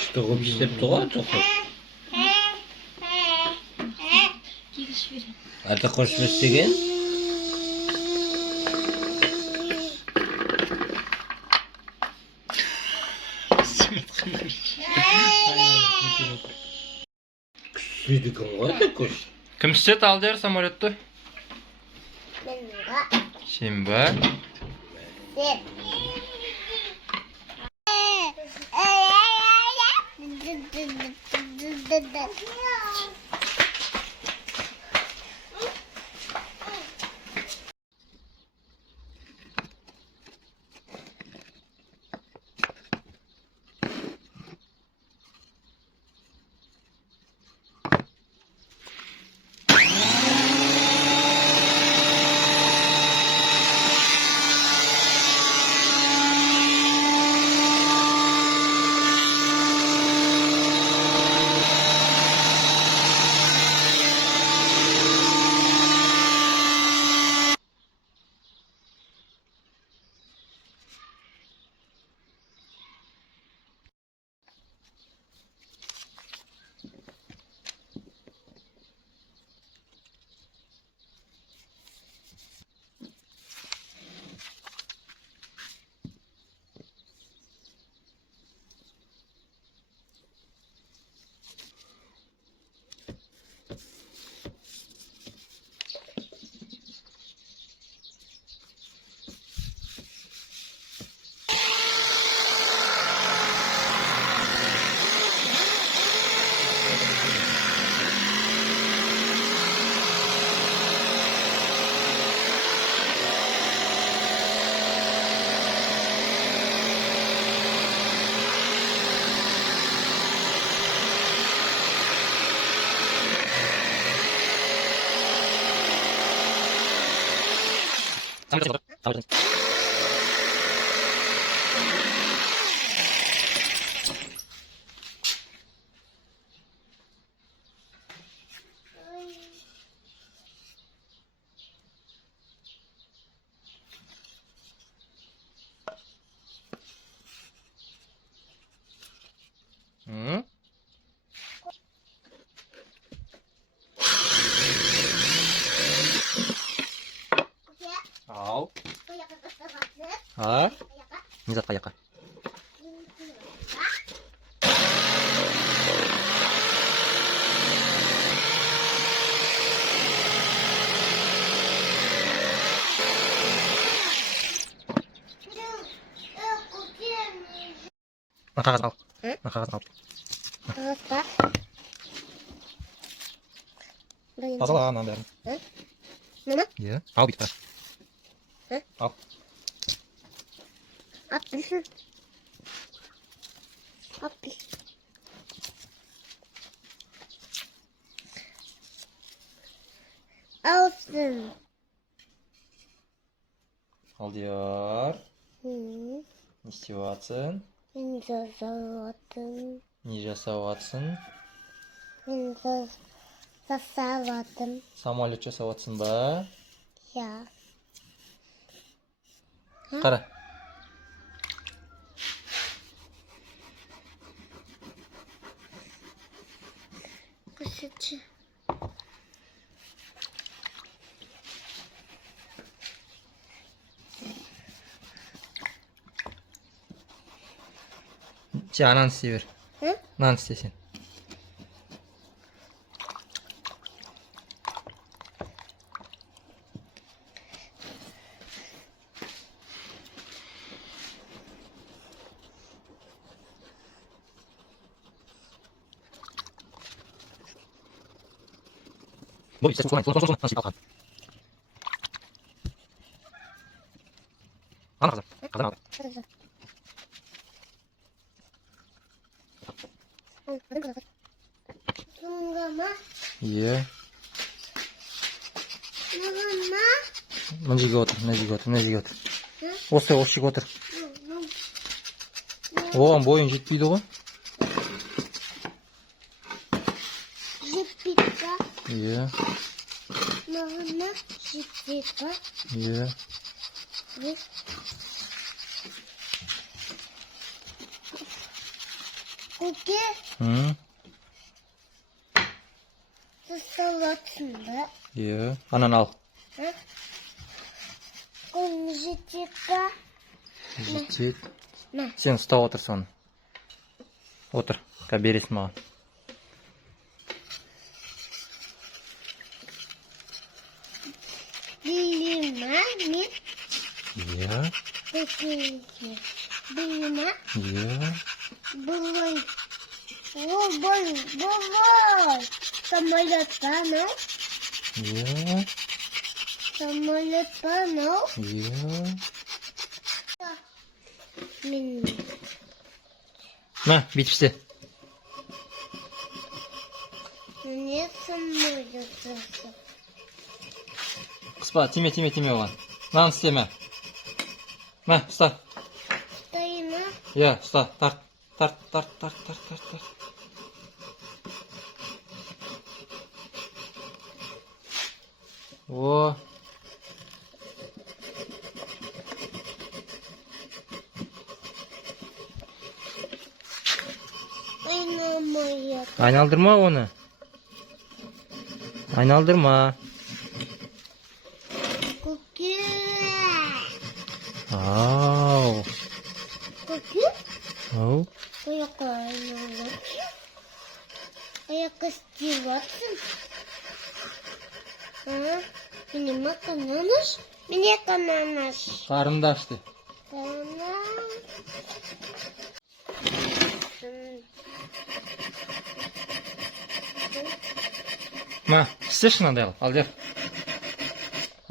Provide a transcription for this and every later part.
Что көп істеп тұға тоқып? Ата қошып істеген? Күшсіздікін ғой да көш. Кім істеді Алдияр самолетті? Сен ба? Ал. Не зат қаяққа? Қағаз ал. Қағаз ал. Тазала анан бәрін. Иә, ал бит. Al. Apfel. Apfel. Außen. Алдияр. Не істеп жатсың? Мен жасаватым. Не жасап жатсың? Мен жасаватым. Самолет жасап жатсың ба? Ja. Қара. Кусочек. Сен ананы істей бер. Мынаны істе сен. Бой, сейчас сломай, сломай, сломай. Ана қазір, қазір алды. Иә. Мына жерге отыр, мына жерге отыр, мына жерге отыр. Осы жерге отыр. Оған бойың жетпейді ғой. Жетпейді. Иә. Мына жетпейді. Иә. Көке, салатсың ба? Иә, анан ал. Көң жетет па? Жетет. На. Сен ұстап отыр соны. Отыр, қа бересің маған. Біліма, мен Иә, көкеге. Біліма, иә. бұлай. Бұлай. Самолет па, анау? Иә, Самолет па, анау? иә. Мен На, бүйтіп істе. не самолет жасадық? Қыспа, тиме оған. Нан істеме. На, ұста. Тайына, Иә, ұста, тарт. О. айнамайық. Айналдырма оны. Айналдырма. Көке. Ау. Көке? Ау. Аяққа айналып. Аяққа істеп атсың. Менің қананаш? Мене қананаш. Қарындаш де. На, істеші мынандай қылып, Алдияр.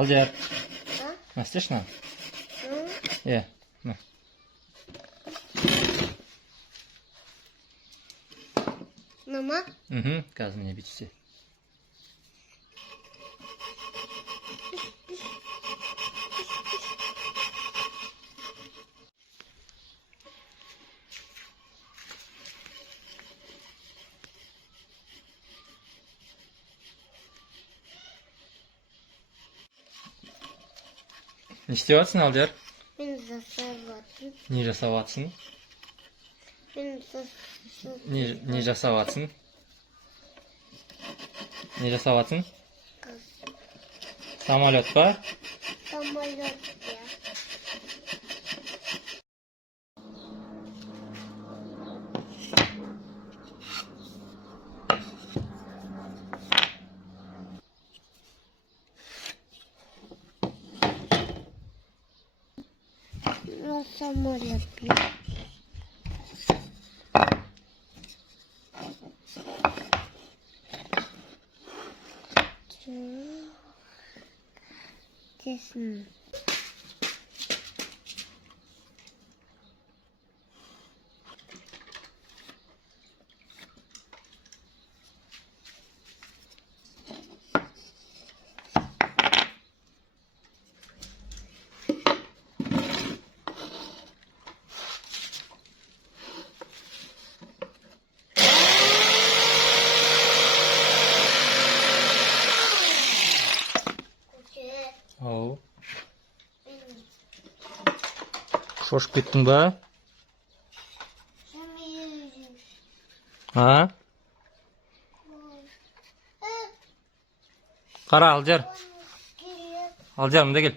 Алдияр. На, істеші мынаны. Иә, на. Мама? Қазір міне бүйтіп істе. Не істеп жатсың, Алдияр? Мен жасаватсың. Не жасап жатсың? Не жасап жатсың? Не жасап жатсың? Самолет па? Самолет, я. Самолет, я. Тесно. Ау. Шошып кеттің ба? А? Қара, Алдияр. Алдияр, мында кел.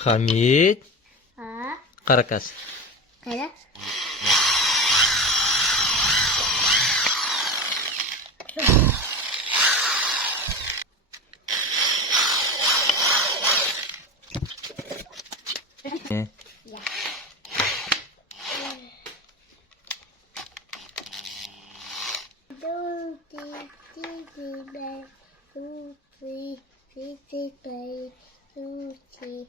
Хамид. Қаракас. Қайда? Two, three,